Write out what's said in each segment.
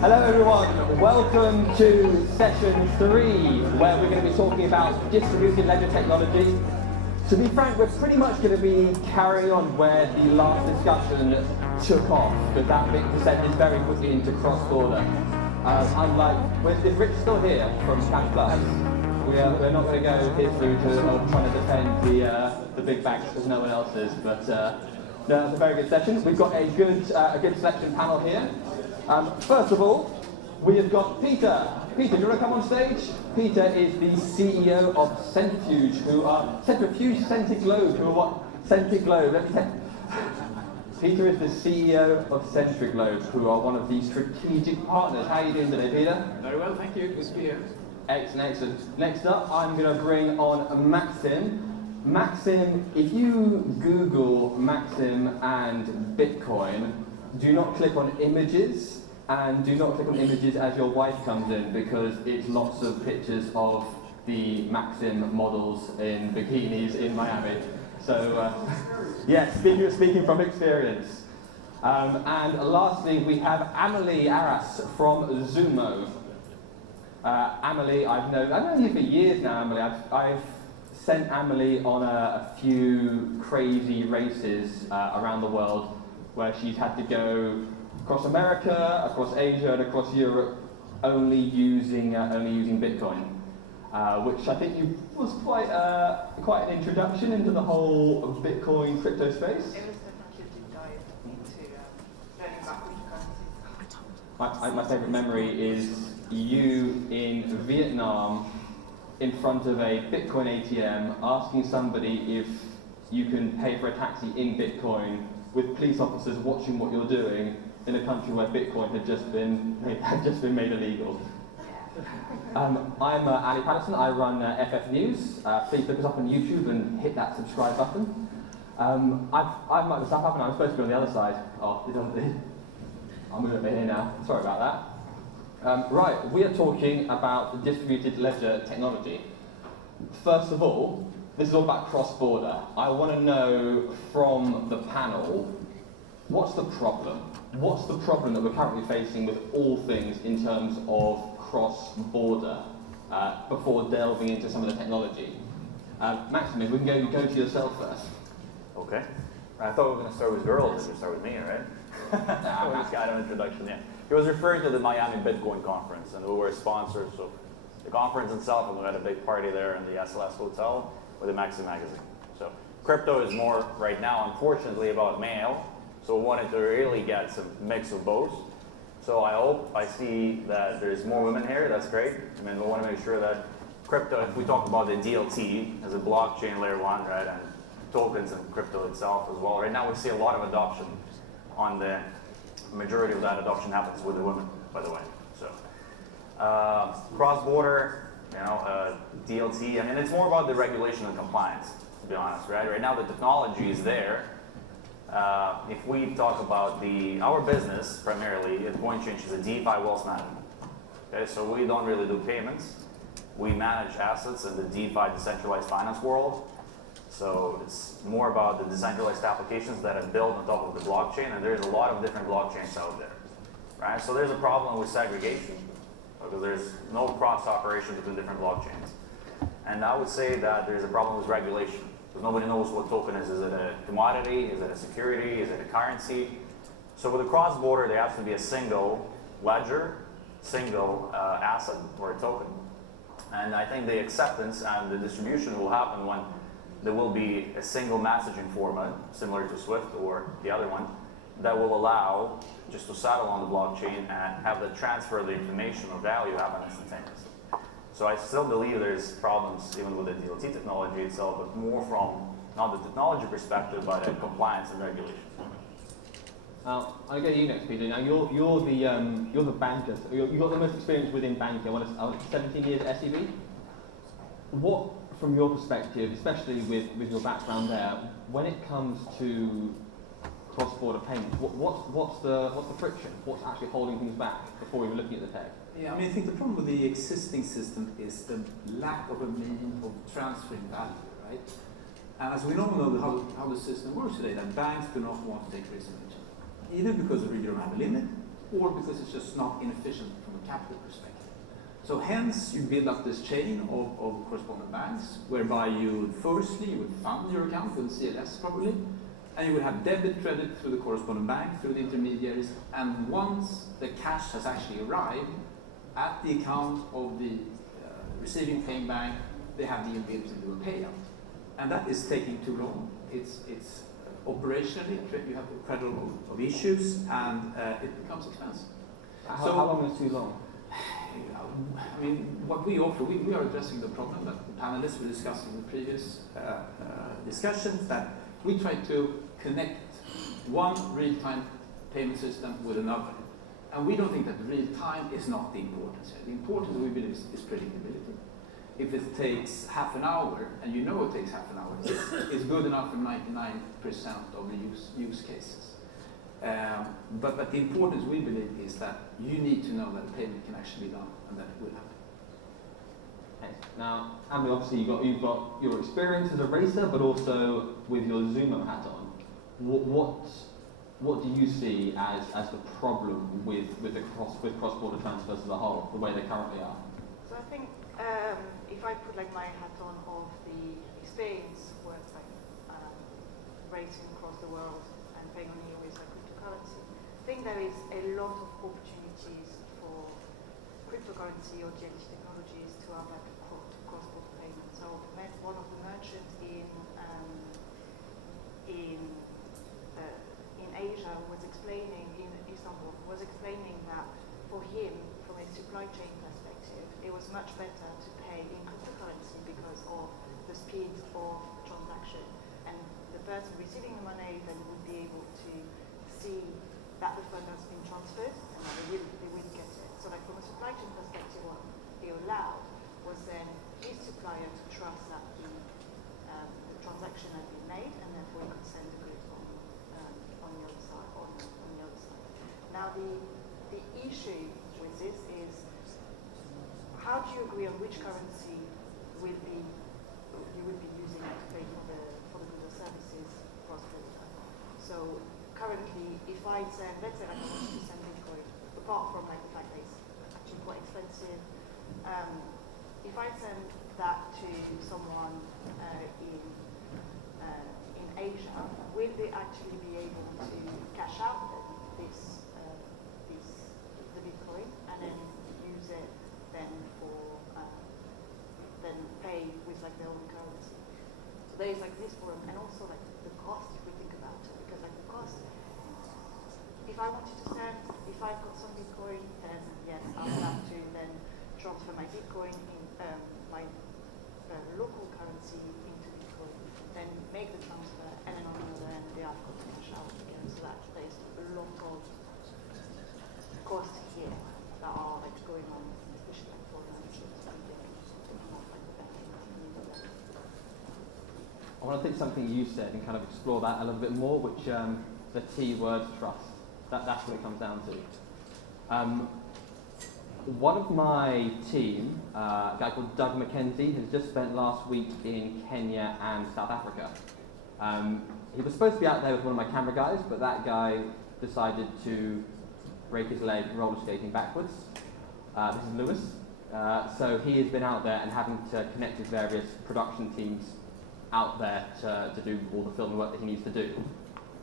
Hello everyone, welcome to session 3, where we're going to be talking about distributed ledger technology. To be frank, we're pretty much going to be carrying on where the last discussion took off, but that bit descended very quickly into cross-border. Is Rich still here from Cash Plus? We're not going to go here through to trying to defend the big banks because no one else is, but no, that's a very good session. We've got a good selection panel here. First of all, we have got Peter. Peter, do you want to come on stage? Peter is the CEO of Centiglobe, Peter is the CEO of Centiglobe, who are one of the strategic partners. How are you doing today, Peter? Very well, thank you. Good to be here. Excellent, excellent. Next up, I'm going to bring on Maxim. Maxim, if you Google Maxim and Bitcoin, do not click on images, and do not click on images as your wife comes in, because it's lots of pictures of the Maxim models in bikinis in Miami. So, yeah, speaking from experience. And lastly, we have Amelie Arras from Zumo. Amelie, I've known you for years now, Amelie. I've sent Amelie on a few crazy races around the world, where she's had to go across America, across Asia, and across Europe, only using Bitcoin, which I think was quite an introduction into the whole Bitcoin crypto space. It was definitely a deep dive into learning about cryptocurrency. My favourite memory is you in Vietnam, in front of a Bitcoin ATM, asking somebody if you can pay for a taxi in Bitcoin, with police officers watching what you're doing in a country where Bitcoin had just been made illegal. I'm Ali Paterson. I run FF News. Please look us up on YouTube and hit that subscribe button. I've mucked this up, and I'm supposed to be on the other side. Oh, it doesn't. I'll move it here now. Sorry about that. Right, we are talking about distributed ledger technology. First of all, this is all about cross-border. I want to know from the panel, what's the problem? What's the problem that we're currently facing with all things in terms of cross-border, before delving into some of the technology? Maxim, if we can go to yourself first. Okay. I thought we were going to start with girls, and we start with me, right? We just got an introduction, yeah. He was referring to the Miami Bitcoin conference, and we were sponsors of the conference itself, and we had a big party there in the SLS hotel with the Maxim magazine. So crypto is more right now, unfortunately, about male. So we wanted to really get some mix of both. So I see that there's more women here. That's great. I mean, we want to make sure that crypto, if we talk about the DLT as a blockchain layer 1, right, and tokens and crypto itself as well. Right now we see a lot of adoption. On the majority of that adoption happens with the women, by the way. So cross-border, DLT. I mean, it's more about the regulation and compliance, to be honest, right? Right now the technology is there. If we talk about our business primarily at Coinchange is a DeFi wealth management. Okay, so we don't really do payments. We manage assets in the DeFi decentralized finance world. So it's more about the decentralized applications that are built on top of the blockchain, and there's a lot of different blockchains out there, right? So there's a problem with segregation because there's no cross-operation between different blockchains. And I would say that there's a problem with regulation because nobody knows what token is. Is it a commodity? Is it a security? Is it a currency? So with the cross-border, there has to be a single ledger, single asset or a token. And I think the acceptance and the distribution will happen when there will be a single messaging format, similar to Swift or the other one, that will allow just to settle on the blockchain and have the transfer of the information or value happen instantaneously. So I still believe there's problems even with the DLT technology itself, but more from not the technology perspective, but a compliance and regulation. I'll go to you next, Peter. Now you're the banker. You've got the most experience within banking. I want 17 years at SEB. What, from your perspective, especially with your background there, when it comes to cross-border payments, what's the friction? What's actually holding things back before we were looking at the tech? Yeah, I mean, I think the problem with the existing system is the lack of a means of transferring value, right? And as we don't know how the system works today, that banks do not want to take risk on each other. Either because we don't have a limit, or because it's just not inefficient from a capital perspective. So hence you build up this chain of correspondent banks, whereby you firstly you would fund your account with CLS probably, and you would have debit credit through the correspondent bank, through the intermediaries, and once the cash has actually arrived at the account of the receiving paying bank, they have the ability to do a payout. And that is taking too long. It's operationally, you have incredible of issues, and it becomes expensive. How long is too long? I mean, what we offer, we are addressing the problem that the panelists were discussing in the previous discussions, that we try to connect one real-time payment system with another. And we don't think that real-time is not the importance here. The importance, we believe, is predictability. If it takes half an hour, and you know it takes half an hour, it's good enough for 99% of the use cases. But the importance, we believe, is that you need to know that a payment can actually be done, and that it will happen. Thanks. Now, Amelie, obviously you've got your experience as a racer, but also with your Zumo hat on. What do you see as the problem with cross-border transfers as a whole, the way they currently are? So I think if I put like my hat on of the experience with like racing across the world and paying money with like cryptocurrency, I think there is a lot of opportunities for cryptocurrency or GNT technologies to have like cross-border payments. So one of the merchants in Asia was explaining, in Istanbul, was explaining that for him, from a supply chain perspective, it was much better to pay in cryptocurrency because of the speed of the transaction. And the person receiving the money then would be able to see that the fund has been transferred and that they will get it. So like from a supply chain perspective, what he allowed was then his supplier to trust that the transaction had been made, and therefore he could send the goods on the other side. Now the issue with this is, how do you agree on which currency you will be using to pay for the goods or services cross-border? So currently, if I send, let's say like I want to send Bitcoin, apart from like the fact that it's actually quite expensive, if I send that to someone in Asia, will they actually be able to cash out the Bitcoin and then use it then for then pay with like their own currency? So there is like this problem, and also like the cost, if we think about it, because like the cost, if I wanted to send, if I've got some Bitcoin, then yes, I would have to then transfer my Bitcoin in my local currency into Bitcoin, then make the transfer, and then on the other end, they have got to cash out again. So that there's a lot of costs here that are like going on, especially like for merchants and not like the banking. I want to take something you said and kind of explore that a little bit more, which the T word, trust. That's what it comes down to. One of my team, a guy called Doug McKenzie, has just spent last week in Kenya and South Africa. He was supposed to be out there with one of my camera guys, but that guy decided to break his leg roller skating backwards. This is Lewis. So he has been out there and having to connect with various production teams out there to do all the filming work that he needs to do.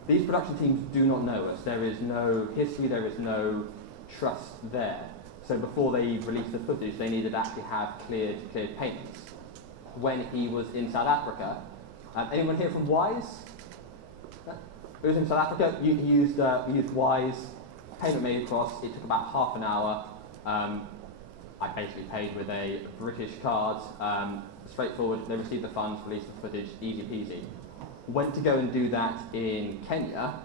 These production teams do not know us. There is no history, there is no trust there. So before they released the footage, they needed to actually have cleared payments. When he was in South Africa, anyone here from Wise? He was in South Africa. He used Wise. Payment made across. It took about half an hour. I basically paid with a British card. Straightforward. They received the funds, released the footage, easy peasy. Went to go and do that in Kenya.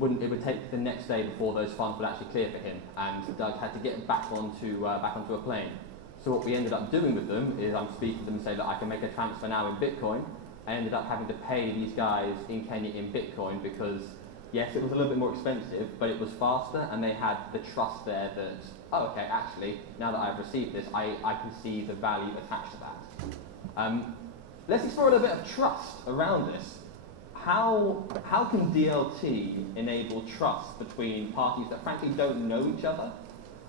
It would take the next day before those funds would actually clear for him, and Doug had to get back onto a plane. So what we ended up doing with them is I'm speaking to them and say that I can make a transfer now in Bitcoin. I ended up having to pay these guys in Kenya in Bitcoin because, yes, it was a little bit more expensive, but it was faster, and they had the trust there that, oh, okay, actually, now that I've received this, I can see the value attached to that. Let's explore a little bit of trust around this. how can DLT enable trust between parties that frankly don't know each other?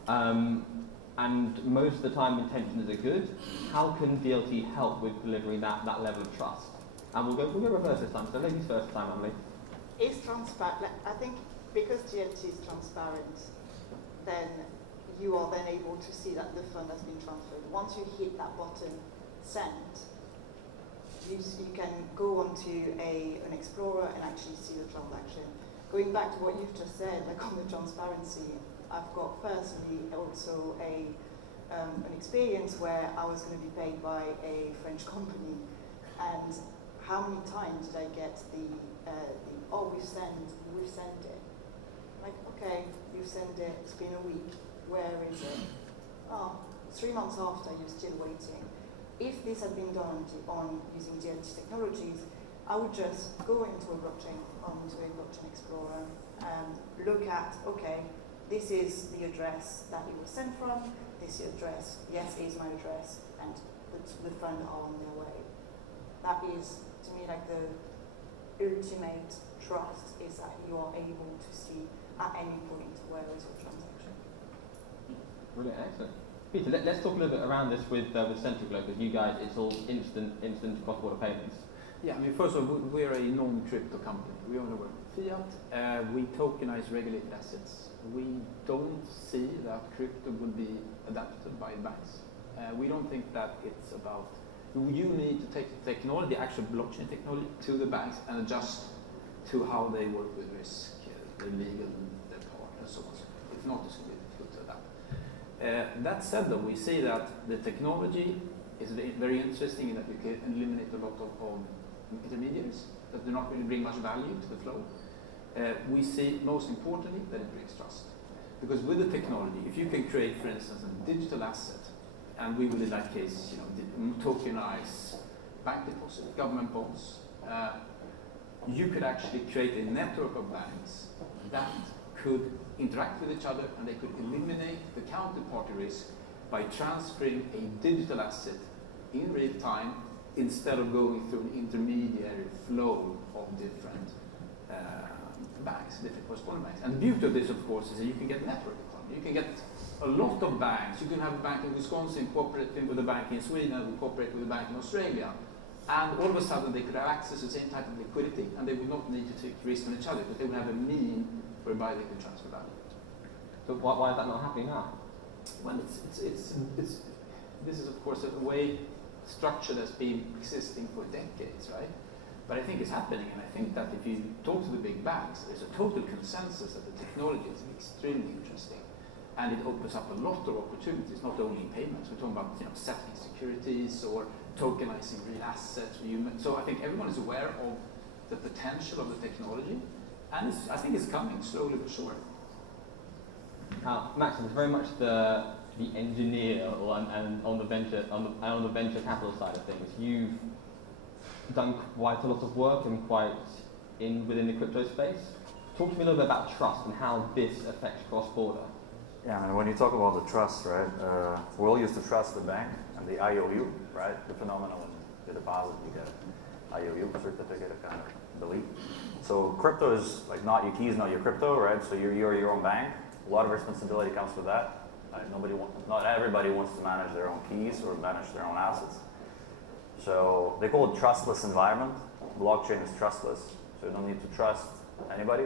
And most of the time intentions are good. How can DLT help with delivering that level of trust? And we'll go reverse this time. So ladies first this time, Amelie. It's transparent. I think because DLT is transparent, then you are then able to see that the fund has been transferred. Once you hit that button, send, you can go onto an Explorer and actually see the transaction. Going back to what you've just said, like on the transparency, I've got personally also an experience where I was going to be paid by a French company, and how many times did I get oh, we've sent it. Like, okay, you sent it, it's been a week, where is it? Oh, 3 months after, you're still waiting. If this had been done on using DLT technologies, I would just go into a blockchain explorer, and look at, okay, this is the address that it was sent from, this address, yes, is my address, and the funds are on their way. That is, to me, like the ultimate trust, is that you are able to see at any point where is your transaction. Brilliant, excellent. Peter, let's talk a little bit around this with Centiglobe, because you guys, it's all instant cross-border payments. Yeah, I mean, first of all, we're a non-crypto company. We only work with fiat. We tokenize regulated assets. We don't see that crypto will be adapted by banks. We don't think that it's about, you need to take the technology, the actual blockchain technology, to the banks and adjust to how they work with risk, the legal, their part, and so on. If not, it's going to be difficult to adapt. That said, though, we see that the technology is very interesting in that we can eliminate a lot of intermediaries that do not really bring much value to the flow. We see, most importantly, that it brings trust. Because with the technology, if you can create, for instance, a digital asset, and we will in that case, tokenize bank deposits, government bonds, you could actually create a network of banks that could interact with each other, and they could eliminate the counterparty risk by transferring a digital asset in real time instead of going through an intermediary flow of different banks, different correspondent banks. And the beauty of this, of course, is that you can get network economy. You can get a lot of banks. You can have a bank in Wisconsin cooperating with a bank in Sweden, and cooperate with a bank in Australia. And all of a sudden they could have access to the same type of liquidity, and they would not need to take risk on each other, because they would have a mean whereby they could transfer value. So why is that not happening now? Well, this is of course a way structure that's been existing for decades, right? But I think it's happening, and I think that if you talk to the big banks, there's a total consensus that the technology is extremely interesting, and it opens up a lot of opportunities, not only in payments. We're talking about settling securities or tokenizing real assets. So I think everyone is aware of the potential of the technology, and I think it's coming slowly but surely. Maxim is very much the engineer and on the venture capital side of things. You've done quite a lot of work and within the crypto space. Talk to me a little bit about trust and how this affects cross-border. Yeah, and when you talk about the trust, right, we all used to trust the bank and the IOU, right? The phenomenon when you deposit, you get IOU, certificate of kind of belief. So crypto is like not your keys, not your crypto, right? So you're your own bank. A lot of responsibility comes with that. Not everybody wants to manage their own keys or manage their own assets. So they call it trustless environment. Blockchain is trustless, so you don't need to trust anybody,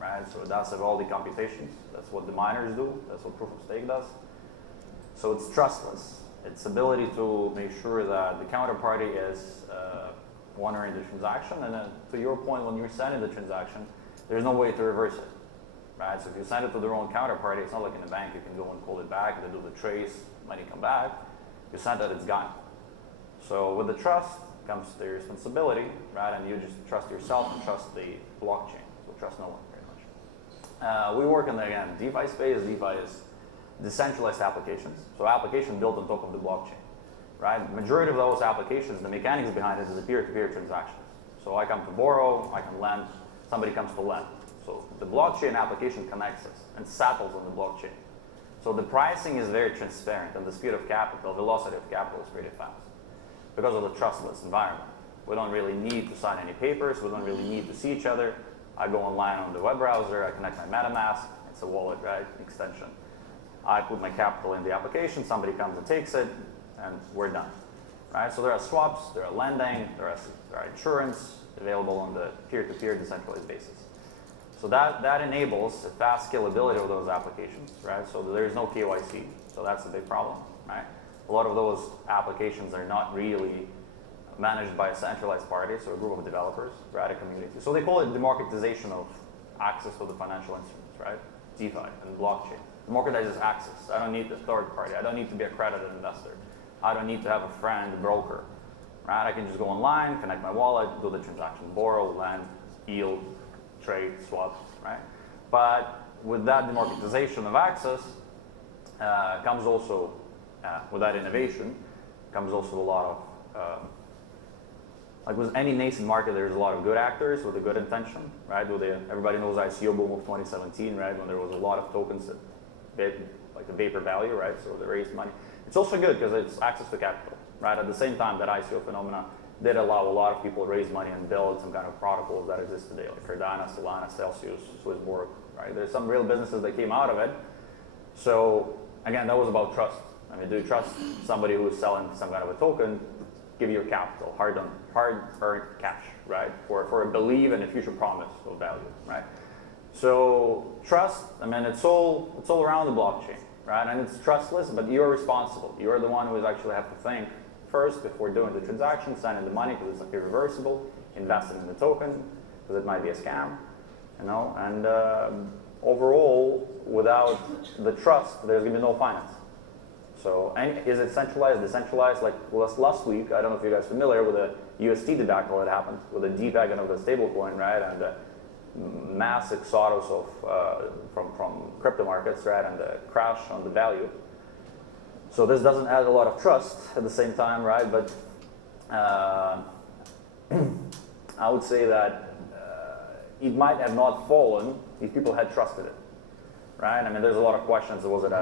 right? So it does have all the computations. That's what the miners do. That's what proof of stake does. So it's trustless. Its ability to make sure that the counterparty is honoring the transaction, and then to your point, when you're sending the transaction, there's no way to reverse it. Right? So if you send it to the wrong counterparty, it's not like in a bank, you can go and call it back, and they do the trace, money come back. You send it, it's gone. So with the trust comes the responsibility, right? And you just trust yourself and trust the blockchain. So trust no one very much. We work in the, again, DeFi space. DeFi is decentralized applications. So application built on top of the blockchain, right? The majority of those applications, the mechanics behind it is the peer-to-peer transactions. So I come to borrow, I can lend, somebody comes to lend. So the blockchain application connects us and settles on the blockchain. So the pricing is very transparent, and the speed of capital, velocity of capital is pretty fast because of the trustless environment. We don't really need to sign any papers. We don't really need to see each other. I go online on the web browser. I connect my MetaMask. It's a wallet, right? Extension. I put my capital in the application. Somebody comes and takes it, and we're done, right? So there are swaps, there are lending, there are insurance available on the peer-to-peer decentralized basis. So that enables the fast scalability of those applications, right? So there is no KYC, so that's a big problem, right? A lot of those applications are not really managed by a centralized party, so a group of developers, right, a community. So they call it democratization of access to the financial instruments, right? DeFi and blockchain. Democratizes access. I don't need a third party. I don't need to be a accredited investor. I don't need to have a friend, a broker, right? I can just go online, connect my wallet, do the transaction, borrow, lend, yield, trade, swap, right? But with that democratization of access comes also, with that innovation, comes also a lot of, like with any nascent market, there's a lot of good actors with a good intention, right? Everybody knows ICO boom of 2017, right? When there was a lot of tokens that like the vapor value, right? So they raised money. It's also good because it's access to capital, right? At the same time, that ICO phenomena did allow a lot of people to raise money and build some kind of protocols that exist today, like Cardano, Solana, Celsius, Swissborg, right? There's some real businesses that came out of it. So again, that was about trust. I mean, do you trust somebody who is selling some kind of a token, give you your capital, hard-earned cash, right? For a belief and a future promise of value, right? So trust, I mean, it's all around the blockchain, right? And it's trustless, but you're responsible. You're the one who actually have to think first before doing the transaction, sending the money because it's irreversible, investing in the token because it might be a scam, you know. And overall, without the trust, there's going to be no finance. So, and is it centralized, decentralized? Like last week, I don't know if you guys are familiar with the Usdt debacle that happened with the devagging of the stablecoin, right? And the mass exodus of from crypto markets, right? And the crash on the value. So this doesn't add a lot of trust at the same time, right? But I would say that it might have not fallen if people had trusted it. Right? I mean, there's a lot of questions. Was it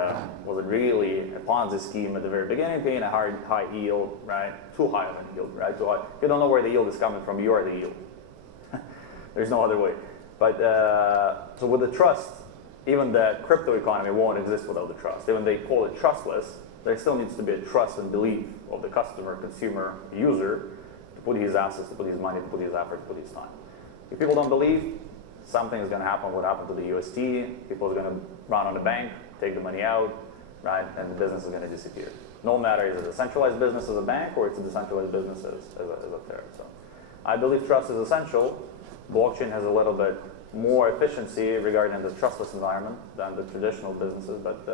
really a Ponzi scheme at the very beginning, paying a high yield, right? Too high of a yield, right? Too high. If you don't know where the yield is coming from, you are the yield. There's no other way. But so with the trust, even the crypto economy won't exist without the trust. Even they call it trustless, there still needs to be a trust and belief of the customer, consumer, user to put his assets, to put his money, to put his effort, to put his time. If people don't believe, something is going to happen. What happened to the UST? People are going to run on the bank, take the money out, right? And the business is going to disappear. No matter is it a centralized business as a bank or it's a decentralized business as a third. So I believe trust is essential. Blockchain has a little bit more efficiency regarding the trustless environment than the traditional businesses, but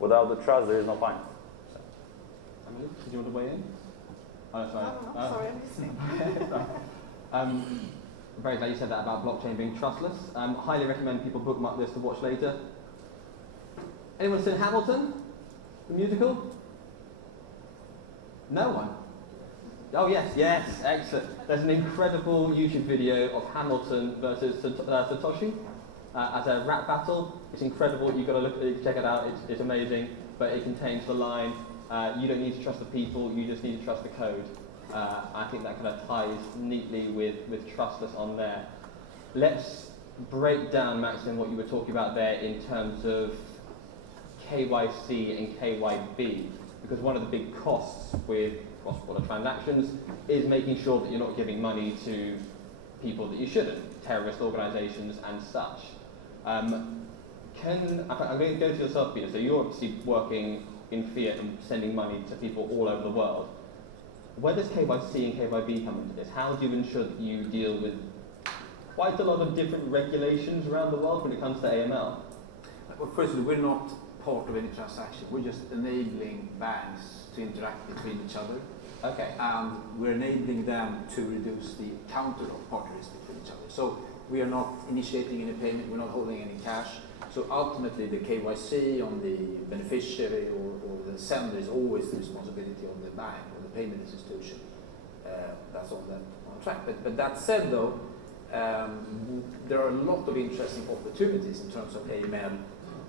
without the trust, there is no finance. So. Amelie, did you want to weigh in? Oh, sorry. No, sorry, I'm listening. Very glad you said that about blockchain being trustless. Highly recommend people bookmark this to watch later. Anyone seen Hamilton, the musical? No one? Oh yes, excellent. There's an incredible YouTube video of Hamilton versus Satoshi as a rap battle. It's incredible. You've got to look at it, check it out. It's amazing. But it contains the line, you don't need to trust the people, you just need to trust the code. I think that kind of ties neatly with trustless on there. Let's break down, Maxim, what you were talking about there in terms of KYC and KYB, because one of the big costs with cross-border transactions is making sure that you're not giving money to people that you shouldn't, terrorist organizations and such. I'm going to go to yourself, Peter. So you're obviously working in fiat and sending money to people all over the world. Where does KYC and KYB come into this? How do you ensure that you deal with quite a lot of different regulations around the world when it comes to AML? Well, firstly, we're not part of any transaction. We're just enabling banks to interact between each other. Okay. And we're enabling them to reduce the counterparty risk between each other. So we are not initiating any payment, we're not holding any cash. So ultimately the KYC on the beneficiary or the sender is always the responsibility of the bank or the payment institution. That's on track. But that said though, there are a lot of interesting opportunities in terms of AML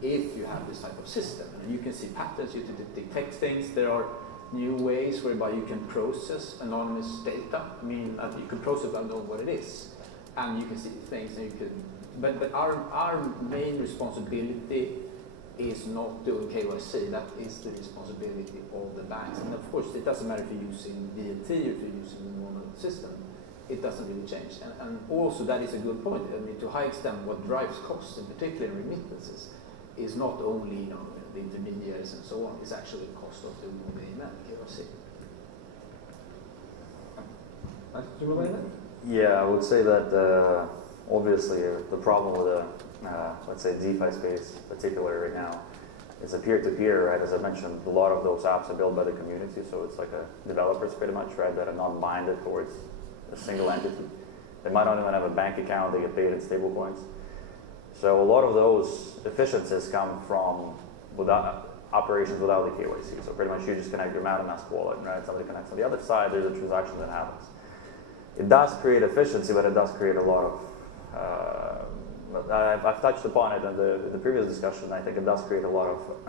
if you have this type of system. And you can see patterns, you can detect things. There are new ways whereby you can process anonymous data. I mean, you can process and know what it is, and you can see things, and you can. But our main responsibility is not doing KYC. That is the responsibility of the banks. And of course, it doesn't matter if you're using DLT or if you're using the normal system. It doesn't really change. And also, that is a good point. I mean, to a high extent, what drives costs, in particular in remittances, is not only the intermediaries and so on. It's actually the cost of doing the AML, KYC. Do you want to weigh in? Yeah, I would say that obviously the problem with let's say DeFi space, particularly right now, is a peer-to-peer, right? As I mentioned, a lot of those apps are built by the community, so it's like developers pretty much, right, that are not binded towards a single entity. They might not even have a bank account, they get paid in stable coins. So a lot of those efficiencies come from operations without the KYC. So pretty much you just connect your MetaMask wallet, right? Somebody connects on the other side, there's a transaction that happens. It does create efficiency, but it does create a lot of I've touched upon it in the previous discussion. I think it does create a lot of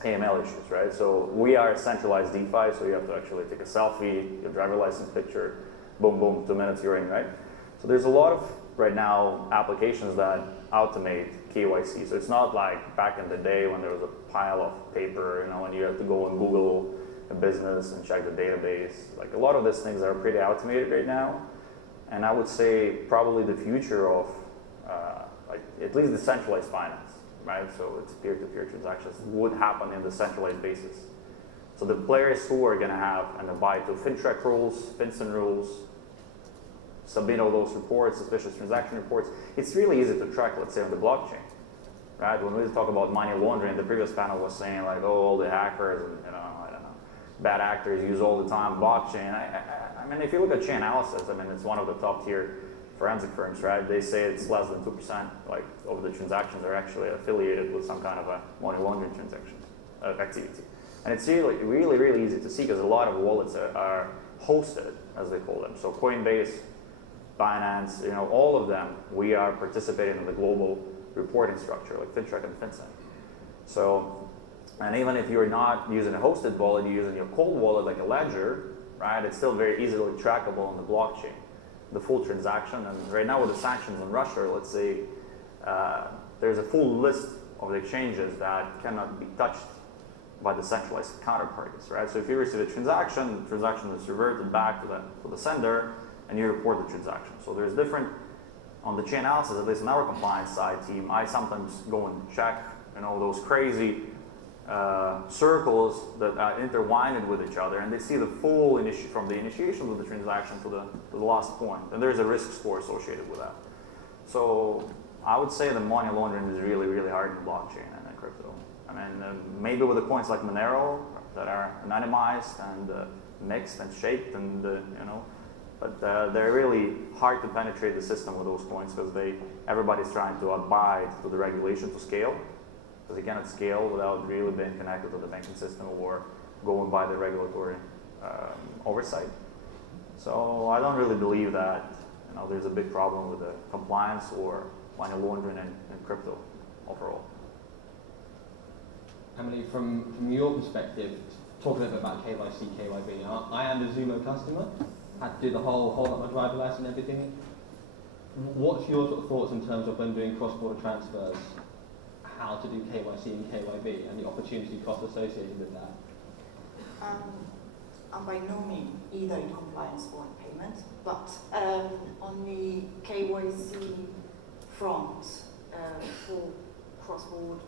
AML issues, right? So we are a centralized DeFi, so you have to actually take a selfie, your driver license picture, boom, boom, 2 minutes, you're in, right? So there's a lot of, right now, applications that automate KYC. So it's not like back in the day when there was a pile of paper, when you have to go and Google a business and check the database. Like a lot of these things are pretty automated right now. And I would say probably the future of at least the centralized finance, right? So it's peer-to-peer transactions would happen in the centralized basis. So the players who are going to have and abide to FinTrack rules, FinCEN rules, submit all those reports, suspicious transaction reports, it's really easy to track, let's say, on the blockchain, right? When we talk about money laundering, the previous panel was saying like, oh, all the hackers and I don't know, bad actors use all the time blockchain. I mean, if you look at Chainalysis, I mean, it's one of the top tier forensic firms, right? They say it's less than 2%, like, of the transactions are actually affiliated with some kind of a money laundering transaction activity. And it's really, really, really easy to see because a lot of wallets are hosted, as they call them. So Coinbase, Binance, all of them, we are participating in the global reporting structure, like FinTrack and FinCEN. So, and even if you're not using a hosted wallet, you're using your cold wallet, like a ledger, right? It's still very easily trackable on the blockchain, the full transaction. And right now with the sanctions on Russia, let's say, there's a full list of the exchanges that cannot be touched by the centralized counterparties, right? So if you receive a transaction, the transaction is reverted back to the sender, and you report the transaction. So there's different, on the Chainalysis, at least in our compliance side team, I sometimes go and check, those crazy circles that are intertwined with each other, and they see the full from the initiation of the transaction to the last point, and there's a risk score associated with that. So I would say the money laundering is really, really hard in blockchain and in crypto. I mean, maybe with the coins like Monero that are anonymized and mixed and shaped, and but they're really hard to penetrate the system with those coins because everybody's trying to abide to the regulation to scale. Because you cannot scale without really being connected to the banking system or going by the regulatory oversight. So I don't really believe that there's a big problem with the compliance or money laundering in crypto overall. Amelie, from your perspective, talk a little bit about KYC, KYB. I am a Zumo customer. Had to do the whole hold up my driver license and everything. What's your sort of thoughts in terms of when doing cross-border transfers, how to do KYC and KYB and the opportunity cost associated with that? I'm by no means either in compliance or in payment, but on the KYC front for cross-border,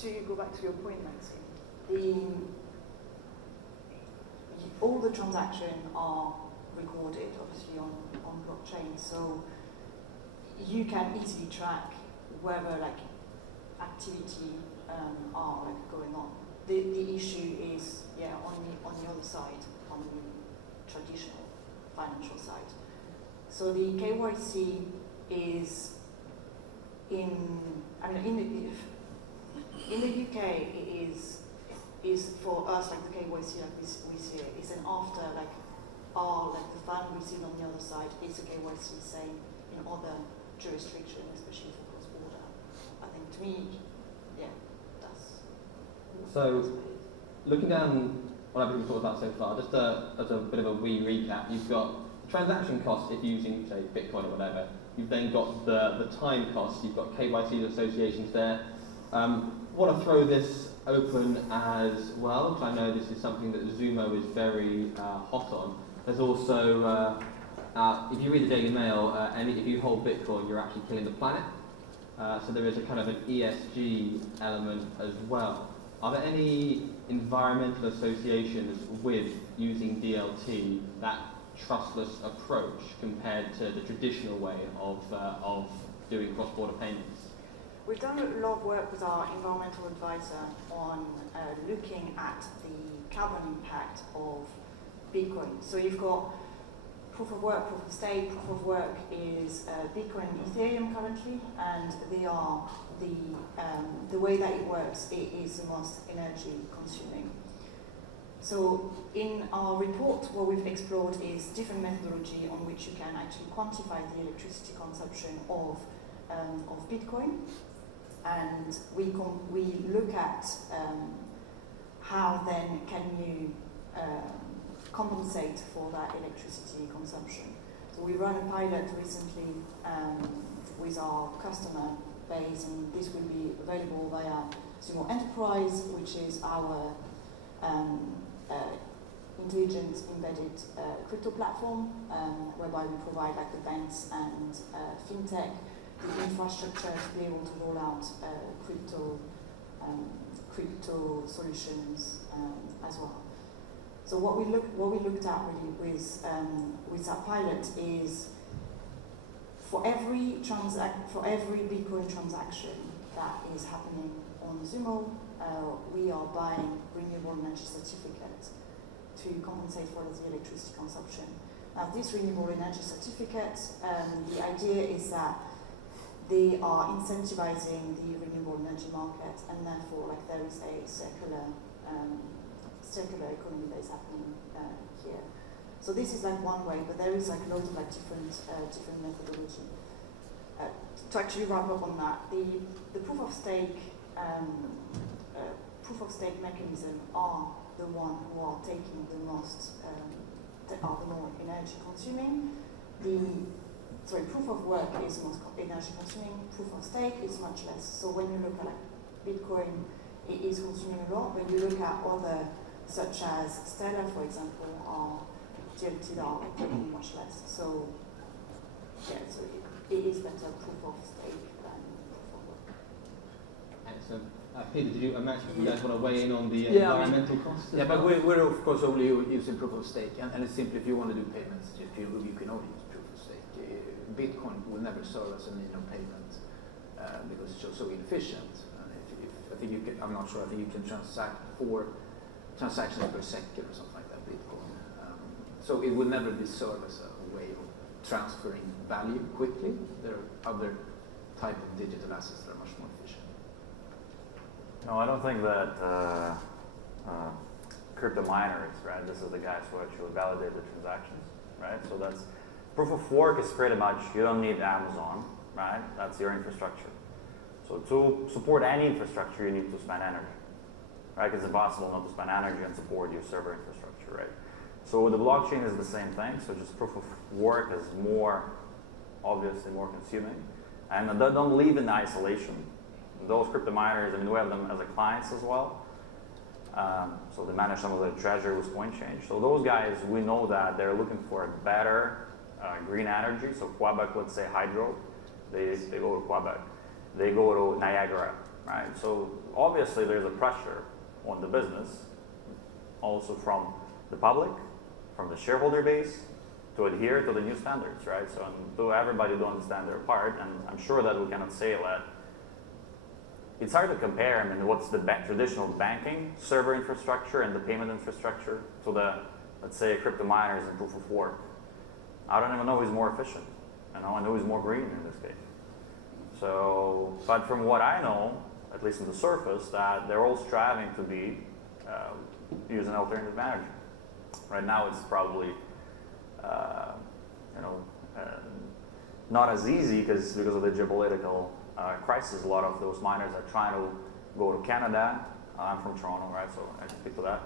to go back to your point, Maxim, all the transactions are recorded, obviously, on blockchain, so you can easily track whether activity are going on. The issue is on the other side, on the traditional financial side. So the KYC is in the UK it is for us like the KYC we see it is an after the fund we see on the other side is a KYC same in other jurisdictions, especially for cross-border. I think to me, that's so looking down what I've been talked about so far, just as a bit of a wee recap, you've got transaction costs if using, say, Bitcoin or whatever. You've then got the time costs. You've got KYC associations there. Want to throw this open as well, because I know this is something that Zumo is very hot on. There's also, if you read the Daily Mail, and if you hold Bitcoin, you're actually killing the planet. So there is a kind of an ESG element as well. Are there any environmental associations with using DLT, that trustless approach, compared to the traditional way of doing cross-border payments? We've done a lot of work with our environmental advisor on looking at the carbon impact of Bitcoin. So you've got proof of work, proof of stake. Proof of work is Bitcoin and Ethereum currently, and they are the way that it works, it is the most energy consuming. So in our report, what we've explored is different methodology on which you can actually quantify the electricity consumption of Bitcoin, and we look at how then can you compensate for that electricity consumption. So we ran a pilot recently with our customer base, and this will be available via Zumo Enterprise, which is our intelligent embedded crypto platform, whereby we provide like the banks and fintech the infrastructure to be able to roll out crypto solutions as well. So what we looked at really with that pilot is for every Bitcoin transaction that is happening on Zumo, we are buying renewable energy certificate to compensate for the electricity consumption. Now, this renewable energy certificate, the idea is that they are incentivizing the renewable energy market, and therefore, like, there is a circular economy that is happening here. So this is like one way, but there is like loads of like different methodology. To actually wrap up on that, the proof of stake mechanism are the one who are taking the most, that are the more energy consuming. Proof of work is most energy consuming. Proof of stake is much less. So when you look at like Bitcoin, it is consuming a lot. When you look at other, such as Stellar, for example, are DLT are taking much less. So yeah, so it is better proof of stake than proof of work. Excellent. Peter, did you imagine you guys want to weigh in on the environmental costs? Yeah, but we're of course only using proof of stake, and it's simply if you want to do payments, you can only use proof of stake. Bitcoin will never serve as a mean of payment because it's so inefficient. And I think you can, I'm not sure. I think you can transact 4 transactions per second or something like that. Bitcoin, so it will never be served as a way of transferring value quickly. There are other type of digital assets that are much more efficient. No, I don't think that crypto miners, right? This is the guys who actually validate the transactions, right? So that's proof of work is pretty much, you don't need Amazon, right? That's your infrastructure. So to support any infrastructure, you need to spend energy, right? It's impossible not to spend energy and support your server infrastructure, right? So the blockchain is the same thing. So just proof of work is more, obviously more consuming. And don't live in isolation. Those crypto miners, I mean, we have them as a clients as well. So they manage some of the treasury with Coinchange. So those guys, we know that they're looking for a better green energy. So Quebec, let's say hydro, they go to Quebec. They go to Niagara, right? So obviously there's a pressure on the business, also from the public, from the shareholder base, to adhere to the new standards, right? So to everybody to understand their part, and I'm sure that we cannot say that. It's hard to compare, I mean, what's the traditional banking server infrastructure and the payment infrastructure to the, let's say, crypto miners and proof of work. I don't even know who's more efficient, you know, and who's more green in this case. So, but from what I know, at least on the surface, that they're all striving to be using alternative energy. Right now, it's probably, not as easy because of the geopolitical crisis. A lot of those miners are trying to go to Canada I'm from Toronto, right? So I can speak to that.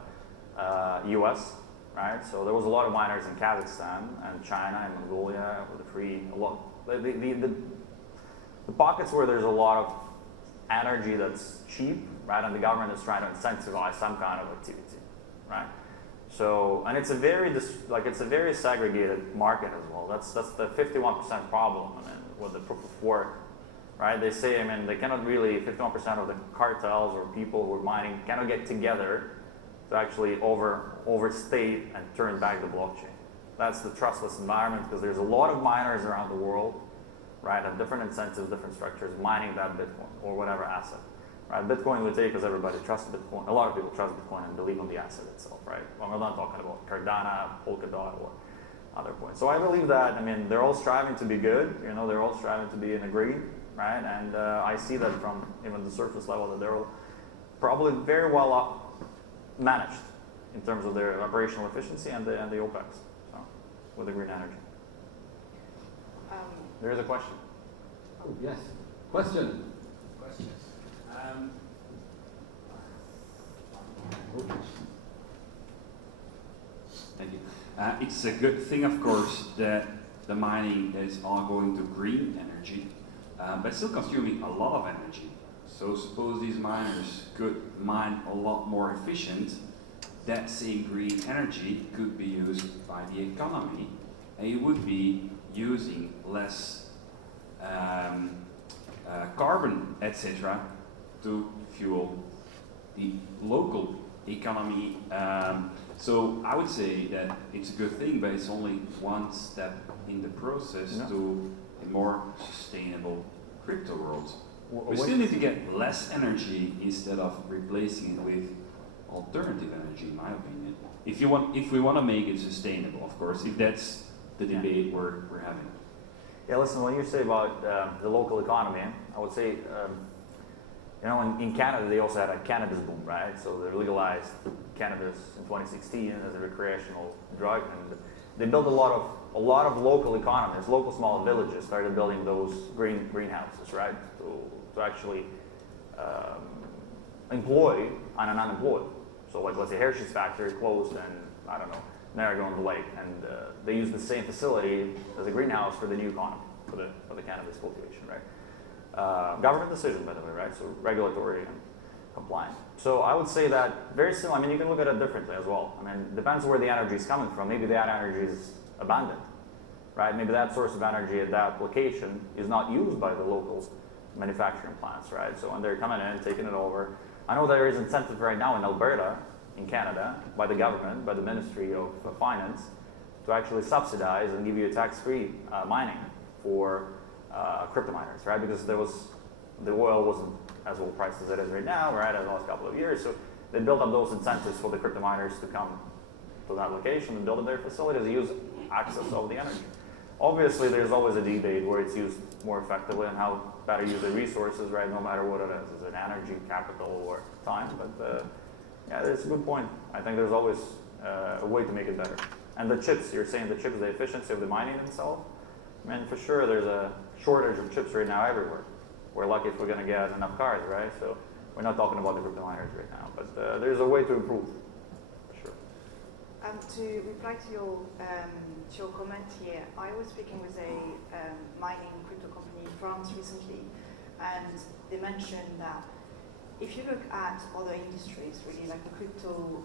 US, right? So there was a lot of miners in Kazakhstan and China and Mongolia with the free, a lot. The pockets where there's a lot of energy that's cheap, right? And the government is trying to incentivize some kind of activity, right? So, and it's a very segregated market as well. That's the 51% problem, I mean, with the proof of work, right? They say, I mean, they cannot really, 51% of the cartels or people who are mining cannot get together to actually overstate and turn back the blockchain. That's the trustless environment, because there's a lot of miners around the world, right, have different incentives, different structures, mining that Bitcoin or whatever asset. Right, Bitcoin we take because everybody trusts Bitcoin. A lot of people trust Bitcoin and believe in the asset itself, right? Well, we're not talking about Cardano, Polkadot, or other coins. So I believe that, I mean, they're all striving to be good. You know, they're all striving to be in agreed, right? And I see that from even the surface level that they're all probably very well managed in terms of their operational efficiency and the OPEX, so, with the green energy. There is a question. Oh, yes. Question. Thank you. It's a good thing, of course, that the mining is all going to green energy, but still consuming a lot of energy. So suppose these miners could mine a lot more efficient, that same green energy could be used by the economy, and you would be using less carbon, etc., to fuel the local economy. So I would say that it's a good thing, but it's only one step in the process to a more sustainable crypto world. We still need to get less energy instead of replacing it with alternative energy, in my opinion. If we want to make it sustainable, of course, if that's the debate we're having. Yeah, listen, when you say about the local economy, I would say, you know, in Canada, they also had a cannabis boom, right? So they legalized cannabis in 2016 as a recreational drug, and they built a lot of local economies, local small villages started building those greenhouses, right? To actually employ an unemployed. So like, let's say Hershey's factory closed and, I don't know, Marigot on the lake, and they used the same facility as a greenhouse for the new economy, for the cannabis cultivation, right? Government decision, by the way, right? So regulatory and compliant. So I would say that very similar. I mean, you can look at it differently as well. I mean, it depends where the energy is coming from. Maybe that energy is abundant, right? Maybe that source of energy at that location is not used by the local manufacturing plants, right? So when they're coming in, taking it over. I know there is incentive right now in Alberta, in Canada, by the government, by the Ministry of Finance, to actually subsidize and give you a tax-free mining for crypto miners, right? Because the oil wasn't as well priced as it is right now, right, in the last couple of years. So they built up those incentives for the crypto miners to come to that location and build up their facilities and use access of the energy. Obviously, there's always a debate where it's used more effectively and how better use the resources, right, no matter what it is it energy, capital, or time? But yeah, that's a good point. I think there's always a way to make it better. And the chips, you're saying the chips, the efficiency of the mining itself? I mean, for sure, there's a shortage of chips right now everywhere. We're lucky if we're going to get enough cars, right? So we're not talking about the crypto miners right now, but there's a way to improve, for sure. To reply to your comment here, I was speaking with a mining crypto company in France recently, and they mentioned that if you look at other industries, really, like the crypto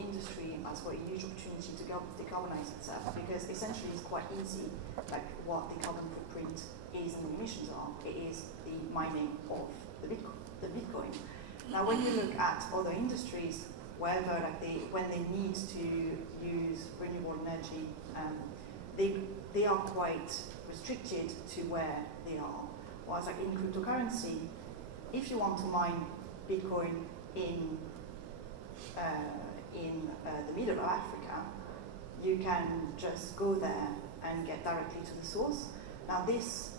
industry has got a huge opportunity to decarbonize itself, because essentially it's quite easy, like what the carbon footprint is and the emissions are. It is the mining of the Bitcoin. Now, when you look at other industries, wherever when they need to use renewable energy, they are quite restricted to where they are. Whereas like in cryptocurrency, if you want to mine Bitcoin in the middle of Africa, you can just go there and get directly to the source. Now these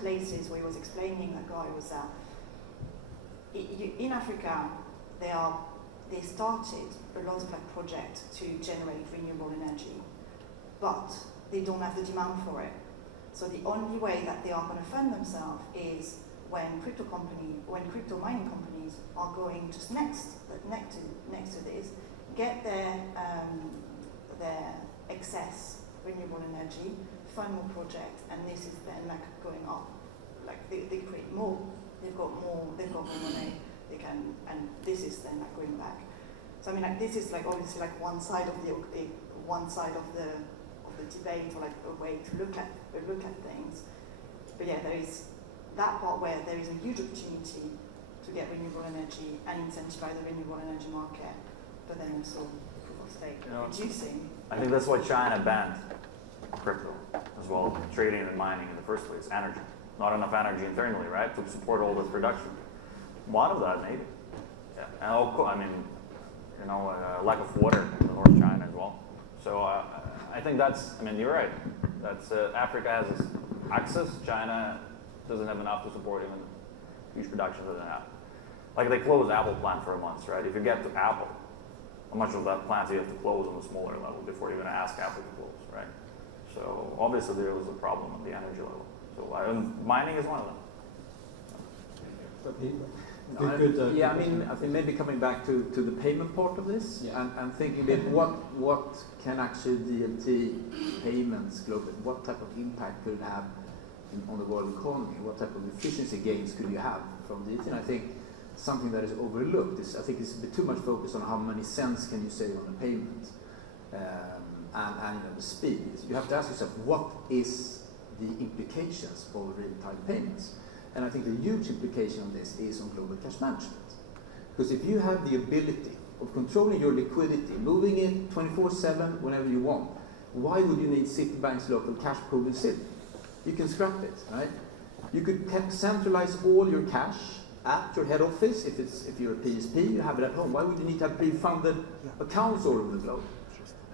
places where he was explaining, that guy was that in Africa they started a lot of like projects to generate renewable energy, but they don't have the demand for it. So the only way that they are going to fund themselves is when crypto mining companies are going just next to this, get their excess renewable energy, fund more projects, and this is then like going up. Like they create more, they've got more money, they can, and this is then like going back. So I mean, like this is like obviously like one side of the debate, or like a way to look at things. But yeah, there is that part where there is a huge opportunity to get renewable energy and incentivize the renewable energy market, but then also proof of stake reducing. I think that's why China banned crypto as well, trading and mining in the first place. Energy, not enough energy internally, right, to support all this production. One of that maybe. Yeah, and I mean, you know, lack of water in the North China as well. So I think that's. I mean, you're right. That's Africa has this access. China doesn't have enough to support even huge production that they have. Like they closed Apple plant for a month, right? If you get to Apple, how much of that plant do you have to close on a smaller level before you're going to ask Apple to close, right? So obviously there was a problem at the energy level. So mining is one of them. Yeah, I mean, I think maybe coming back to the payment part of this, and thinking a bit what can actually DLT payments globally, what type of impact could it have on the world economy? What type of efficiency gains could you have from DLT? And I think something that is overlooked is, I think it's a bit too much focus on how many cents can you save on a payment, and you know, the speed. You have to ask yourself, what is the implications for real-time payments? And I think the huge implication of this is on global cash management. Because if you have the ability of controlling your liquidity, moving it 24/7 whenever you want, why would you need Citibank's local cash pool in Citi? You can scrap it, right? You could centralize all your cash at your head office. If you're a PSP, you have it at home. Why would you need to have pre-funded accounts all over the globe?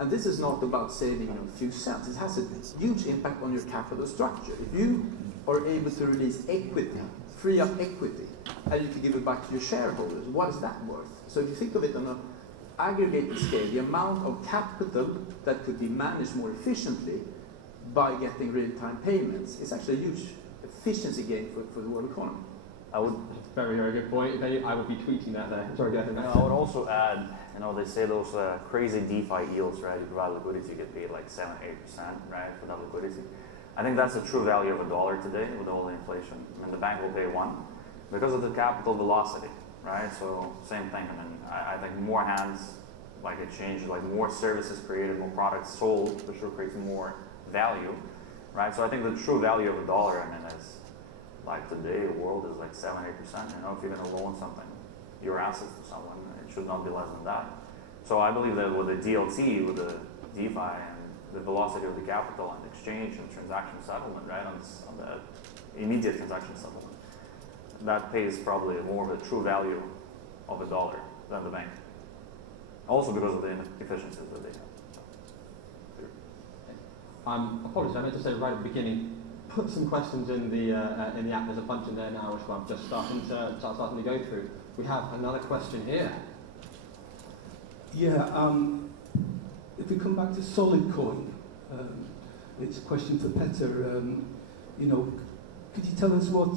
And this is not about saving a few cents. It has a huge impact on your capital structure. If you are able to release equity, free up equity, and you can give it back to your shareholders, what is that worth? So if you think of it on an aggregated scale, the amount of capital that could be managed more efficiently by getting real-time payments is actually a huge efficiency gain for the world economy. That's a very, very good point. I would be tweeting that there. Sorry, go ahead. I would also add, you know, they say those crazy DeFi yields, right? You provide liquidity, you get paid like 7-8%, right, for that liquidity. I think that's the true value of a dollar today with all the inflation. I mean, the bank will pay 1 because of the capital velocity, right? So same thing. I mean, I think more hands, like exchange, like more services created, more products sold, for sure creates more value, right? So I think the true value of a dollar, I mean, is like today, the world is like 7-8%. You know, if you're going to loan something, your assets to someone, it should not be less than that. So I believe that with the DLT, with the DeFi, and the velocity of the capital and exchange and transaction settlement, right, on the immediate transaction settlement, that pays probably more of the true value of a dollar than the bank. Also because of the inefficiencies that they have. Apologies, I meant to say right at the beginning, put some questions in the app. There's a bunch in there now, which I'm just starting to go through. We have another question here. Yeah, if we come back to solid coin, it's a question for Petter. You know, could you tell us what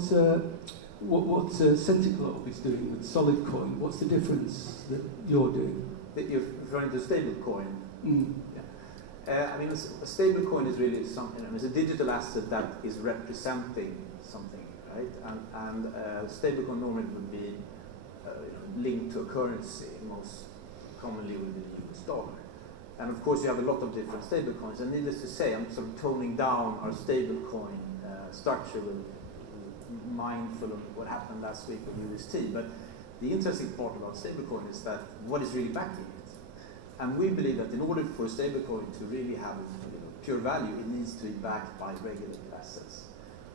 Centiglobe is doing with solid coin? What's the difference that you're doing? That you're referring to stable coin. Mm. I mean, a stable coin is really something. I mean, it's a digital asset that is representing something, right? And stable coin normally would be linked to a currency. Most commonly would be the US dollar. And of course, you have a lot of different stable coins. And needless to say, I'm sort of toning down our stable coin structure, mindful of what happened last week with UST. But the interesting part about stablecoin is that what is really backing it. And we believe that in order for a stablecoin to really have pure value, it needs to be backed by regulated assets.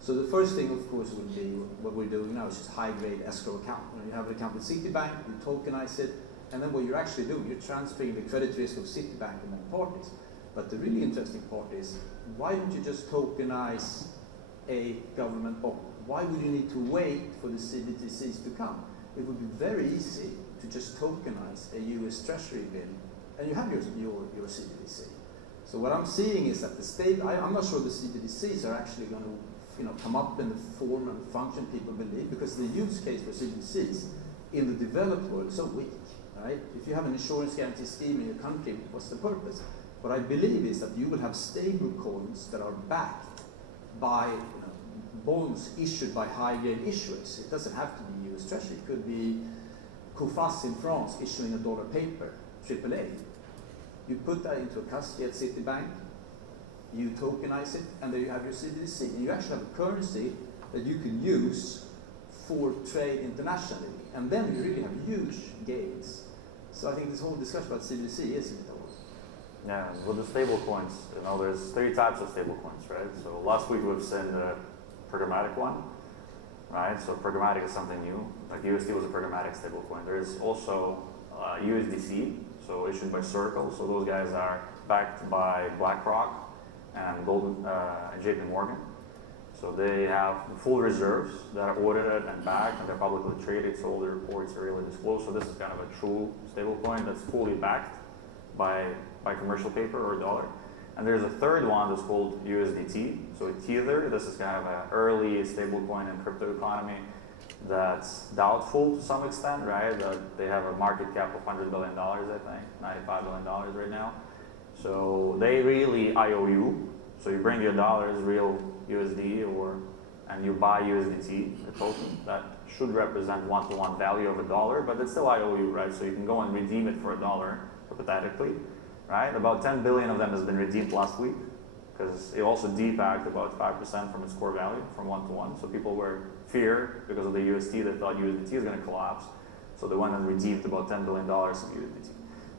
So the first thing, of course, would be what we're doing now, which is high-grade escrow account. You have an account with Citibank, you tokenize it, and then what you're actually doing, you're transferring the credit risk of Citibank among parties. But the really interesting part is, why don't you just tokenize a government bond? Why would you need to wait for the CBDCs to come? It would be very easy to just tokenize a US Treasury bill, and you have your CBDC. So what I'm seeing is that I'm not sure the CBDCs are actually going to come up in the form and function people believe, because the use case for CBDCs in the developed world is so weak, right? If you have an insurance guarantee scheme in your country, what's the purpose? What I believe is that you will have stable coins that are backed by bonds issued by high-grade issuers. It doesn't have to be US Treasury. It could be COFAS in France issuing a dollar paper, AAA. You put that into a custody at Citibank, you tokenize it, and there you have your CBDC. And you actually have a currency that you can use for trade internationally. And then you really have huge gains. So I think this whole discussion about CBDC is important. Yeah, with the stable coins, there's 3 types of stable coins, right? So last week we've seen the programmatic one, right? So programmatic is something new. Like USD was a programmatic stable coin. There's also USDC, so issued by Circle. So those guys are backed by BlackRock and JP Morgan. So they have full reserves that are audited and backed, and they're publicly traded, so all the reports are really disclosed. So this is kind of a true stable coin that's fully backed by commercial paper or dollar. And there's a third one that's called USDT. So Tether, this is kind of an early stable coin in crypto economy that's doubtful to some extent, right? They have a market cap of $100 billion, I think, $95 billion right now. So they really IOU. So you bring your dollars, real USD, and you buy USDT, the token. That should represent one-to-one value of $1, but it's still IOU, right? So you can go and redeem it for $1, hypothetically, right? About 10 billion of them has been redeemed last week, because it also debacked about 5% from its core value, from one-to-one. So people were feared because of the UST. They thought USDT is going to collapse. So they went and redeemed about $10 billion of USDT.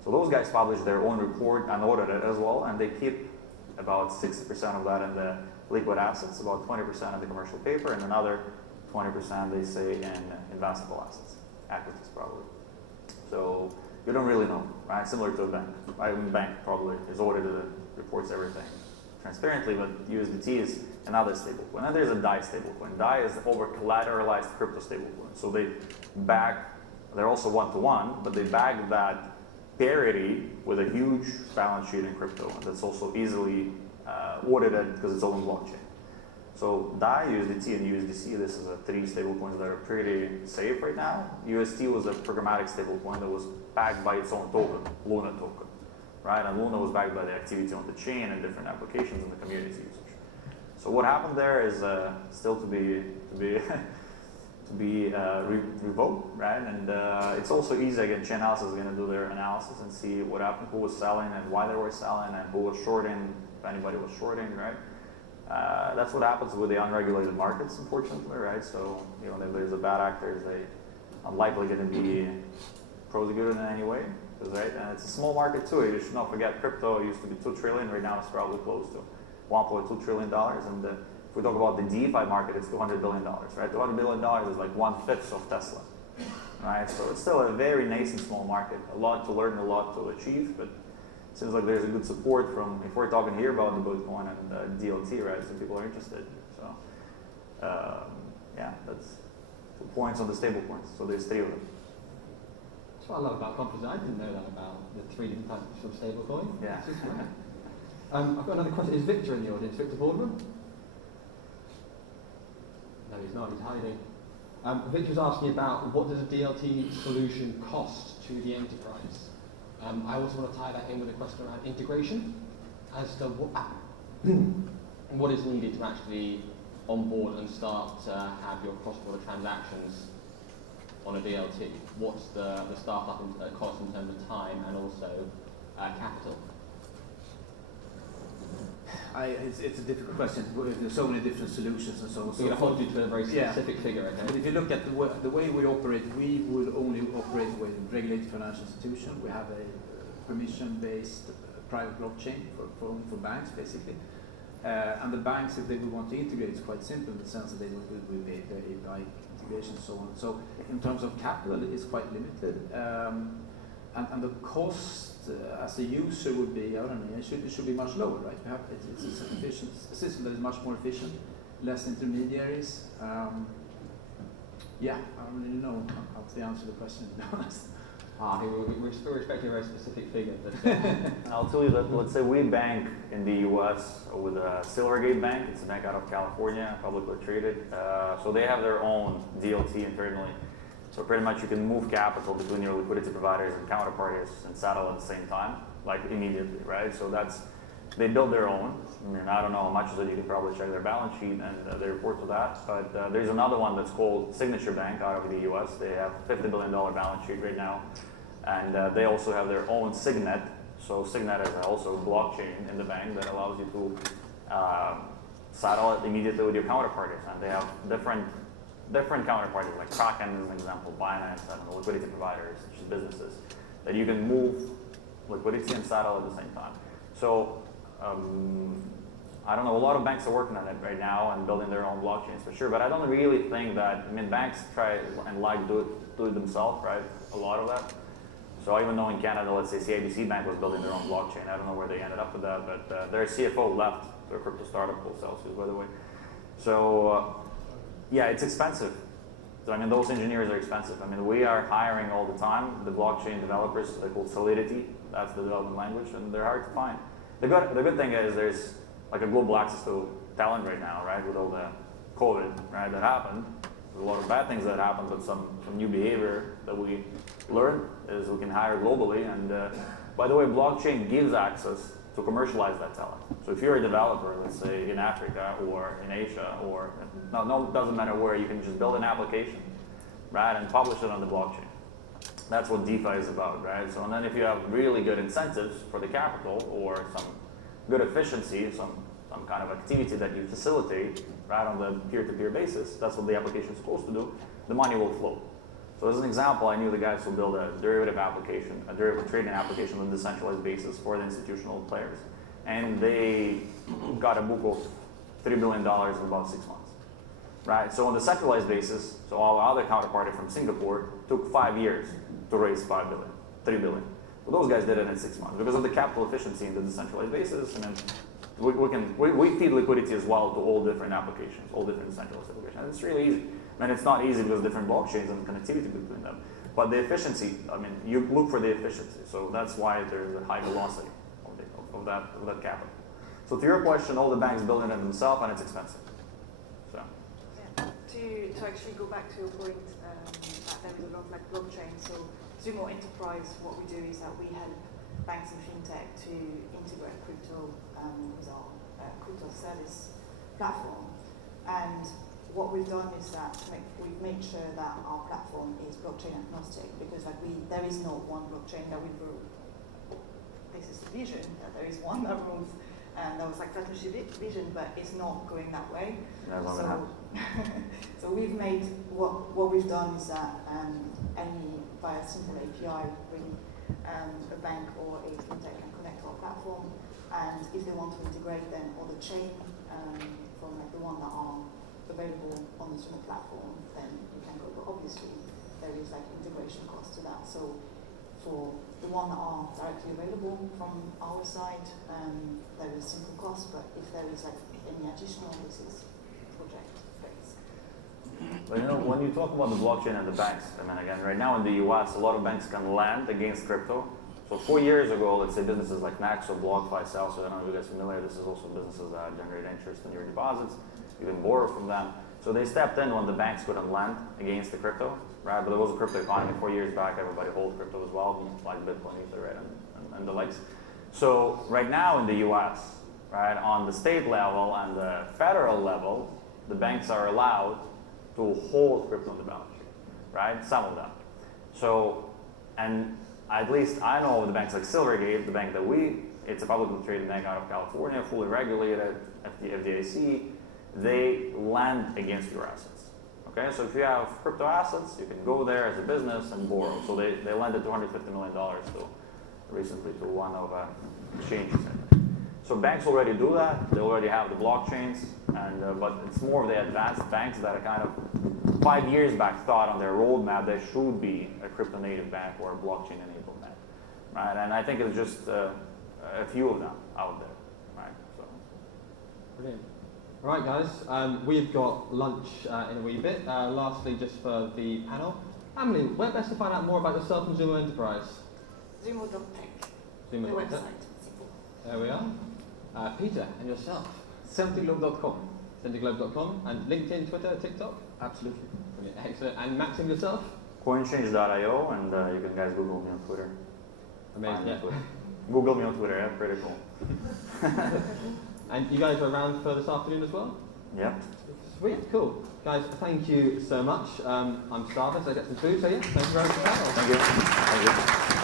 So those guys published their own report and audited it as well, and they keep about 60% of that in the liquid assets, about 20% in the commercial paper, and another 20% they say in investable assets, equities probably. So you don't really know, right? Similar to a bank. Right? A bank probably is audited and reports everything transparently, but USDT is another stablecoin. And there's a DAI stablecoin. DAI is the over-collateralized crypto stablecoin. So they're also one-to-one, but they back that parity with a huge balance sheet in crypto, and that's also easily audited because it's all in blockchain. So DAI, USDT, and USDC, this is the 3 stablecoins that are pretty safe right now. UST was a programmatic stablecoin that was backed by its own token, Luna token, right? And Luna was backed by the activity on the chain and different applications and the community usage. So what happened there is still to be revoked, right? And it's also easy. Again, Chainalysis is going to do their analysis and see what happened, who was selling and why they were selling, and who was shorting, if anybody was shorting, right? That's what happens with the unregulated markets, unfortunately, right? So if there's a bad actors, they unlikely going to be prosecuted in any way, right? And it's a small market too. You should not forget, crypto used to be $2 trillion. Right now, it's probably close to $1.2 trillion, and if we talk about the DeFi market, it's $200 billion, right? $200 billion is like 1/5 of Tesla, right? So it's still a very nascent small market. A lot to learn, a lot to achieve, but it seems like there's a good support from, if we're talking here about the Bitcoin and DLT, right? So people are interested. So yeah, that's 2 points on the stable coins. So there's 3 of them. That's what I love about conferences. I didn't know that about the 3 different types of stablecoin. Yeah. I've got another question. Is Victor in the audience? Victor Boardman? No, he's not. He's hiding. Victor's asking about what does a DLT solution cost to the enterprise? I also want to tie that in with a question around integration as to what is needed to actually onboard and start to have your cross-border transactions on a DLT. What's the startup cost in terms of time and also capital? It's a difficult question. There's so many different solutions and so on. So we're going to hold you to a very specific figure, okay? But if you look at the way we operate, we will only operate with a regulated financial institution. We have a permission-based private blockchain for banks, basically. And the banks, if they would want to integrate, it's quite simple in the sense that they will be the API integration and so on. So in terms of capital, it's quite limited. And the cost as a user would be, I don't know, it should be much lower, right? It's an efficient system that is much more efficient, less intermediaries. Yeah, I don't really know how to answer the question, to be honest. We're still expecting a very specific figure. But, I'll tell you that, let's say we bank in the US with a Silvergate Bank. It's a bank out of California, publicly traded. So they have their own DLT internally. So pretty much you can move capital between your liquidity providers and counterparties and settle at the same time, like immediately, right? So they build their own. I mean, I don't know how much of it, you can probably check their balance sheet and they report to that. But there's another one that's called Signature Bank out of the US. They have a $50 billion balance sheet right now. And they also have their own Signet. So Signet is also a blockchain in the bank that allows you to settle it immediately with your counterparties. And they have different counterparties, like Kraken as an example, Binance, and liquidity providers, such as businesses, that you can move liquidity and settle at the same time. So I don't know, a lot of banks are working on it right now and building their own blockchains for sure, but I don't really think that, I mean, banks try and do it themselves, right? A lot of that. So I even know in Canada, let's say CIBC Bank was building their own blockchain. I don't know where they ended up with that, but their CFO left to a crypto startup called Celsius, by the way. So yeah, it's expensive. So I mean, those engineers are expensive. I mean, we are hiring all the time the blockchain developers. They're called Solidity. That's the development language, and they're hard to find. The good thing is there's like a global access to talent right now, right? With all the COVID, right, that happened. There's a lot of bad things that happened, but some new behavior that we learned is we can hire globally. And by the way, blockchain gives access to commercialize that talent. So if you're a developer, let's say in Africa or in Asia, or no, doesn't matter where, you can just build an application, right, and publish it on the blockchain. That's what DeFi is about, right? So, and then if you have really good incentives for the capital or some good efficiency, some kind of activity that you facilitate, right, on the peer-to-peer basis, that's what the application is supposed to do, the money will flow. So as an example, I knew the guys who built a derivative application, a derivative trading application on a decentralized basis for the institutional players. And they got a book of $3 billion in about 6 months. Right? So on the centralized basis, so our other counterparty from Singapore took 5 years to raise $3 billion. Well, those guys did it in 6 months because of the capital efficiency in the decentralized basis. And then we feed liquidity as well to all different applications, all different decentralized applications. And it's really easy. And it's not easy because different blockchains and connectivity between them. But the efficiency, I mean, you look for the efficiency. So that's why there's a high velocity of that capital. So to your question, all the banks building it themselves, and it's expensive. So. Yeah. To actually go back to your point, that there is a lot like blockchain. So Zumo Enterprise, what we do is that we help banks and fintech to integrate crypto with our crypto service platform. And what we've done is that we've made sure that our platform is blockchain agnostic, because there is no one blockchain that we rule. This is the vision, that there is one that rules, and that was like strategic vision, but it's not going that way. So we've made, what we've done is that via simple API, really, a bank or a fintech can connect to our platform, and if they want to integrate then all the chain from like the one that are available on the Zumo platform, then you can go. But obviously, there is like integration cost to that. So for the one that are directly available from our side, there is simple cost. But if there is like any additional, this is project based. But you know, when you talk about the blockchain and the banks, I mean, again, right now in the US, a lot of banks can lend against crypto. So 4 years ago, let's say businesses like Maxim, BlockFi, Celsius, I don't know if you guys are familiar, this is also businesses that generate interest in your deposits. You can borrow from them. So they stepped in when the banks couldn't lend against the crypto, right? But there was a crypto economy 4 years back. Everybody holds crypto as well, like Bitcoin, Ether, right, and the likes. So right now in the U.S., right, on the state level and the federal level, the banks are allowed to hold crypto on the balance sheet, right? Some of them. So, and at least I know of the banks like Silvergate, the bank that it's a publicly traded bank out of California, fully regulated, FDIC. They lend against your assets. Okay, so if you have crypto assets, you can go there as a business and borrow. So they lended $250 million recently to one of exchanges. So banks already do that. They already have the blockchains, and but it's more of the advanced banks that are kind of 5 years back thought on their roadmap there should be a crypto native bank or a blockchain enabled bank, right? And I think it's just a few of them out there, right? So. Brilliant. All right, guys, we've got lunch in a wee bit. Lastly, just for the panel, Amelie, where best to find out more about yourself and Zumo Enterprise? Zumo.tech, the Zumo. website. There we are. Peter, and yourself? Centiglobe.com. Centiglobe.com and LinkedIn, Twitter, TikTok? Absolutely. Brilliant. Excellent. And Maxim, yourself? Coinchange.io, and you can guys Google me on Twitter. Amazing. Find me Yeah. on Twitter. Google me on Twitter, yeah, pretty cool. And you guys are around for this afternoon as well? Yep. Sweet, cool. Guys, thank you so much. I'm starving, so I get some food, so yeah, thank you very much for the panel. Thank you. Thank you.